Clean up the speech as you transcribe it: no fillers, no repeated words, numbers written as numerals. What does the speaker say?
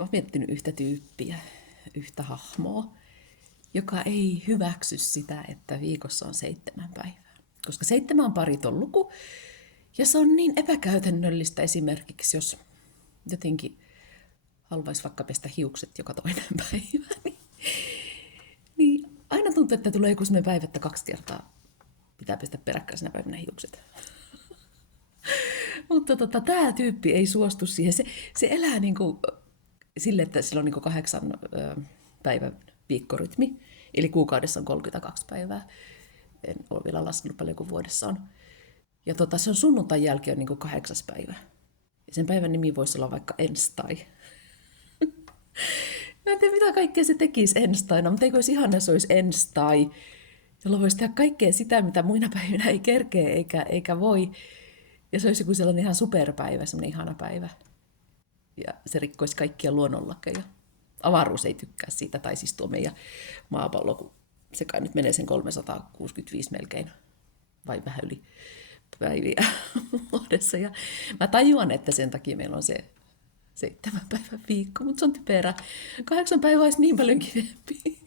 Mä oon miettinyt yhtä tyyppiä, yhtä hahmoa, joka ei hyväksy sitä, että viikossa on 7 päivää. Koska 7 on pariton luku, ja se on niin epäkäytännöllistä esimerkiksi, jos jotenkin haluaisi vaikka pestä hiukset joka toinen päivä, niin aina tuntuu, että tulee joku sellainen päivä, että 2 kertaa pitää pestä peräkkäisenä päivänä hiukset. Mutta tämä tyyppi ei suostu siihen. Se elää niin kuin sille, että sillä on niin kuin 8 päivän viikkorytmi, eli kuukaudessa on 32 päivää. En ole vielä laskenut paljonko vuodessa on. Ja se on sunnuntain jälkeen on niin kuin 8. päivä. Ja sen päivän nimi voisi olla vaikka enstai. Mä en tiedä, mitä kaikkea se tekisi enstaina, mutta eikö olisi ihana, jos se olisi enstai, jolla voisi tehdä kaikkea sitä, mitä muina päivinä ei kerkeä eikä voi. Ja se olisi joku sellainen ihan superpäivä, sellainen ihana päivä. Ja se rikkoisi kaikkia luonnonlakeja. Avaruus ei tykkää siitä, tai siis tuo meidän maapallo, kun se kai nyt menee sen 365 melkein, vai vähän yli päiviä vuodessa. Ja mä tajuan, että sen takia meillä on se 7 päivän viikko, mutta se on typerä. 8 päivää olisi niin paljon kivempi.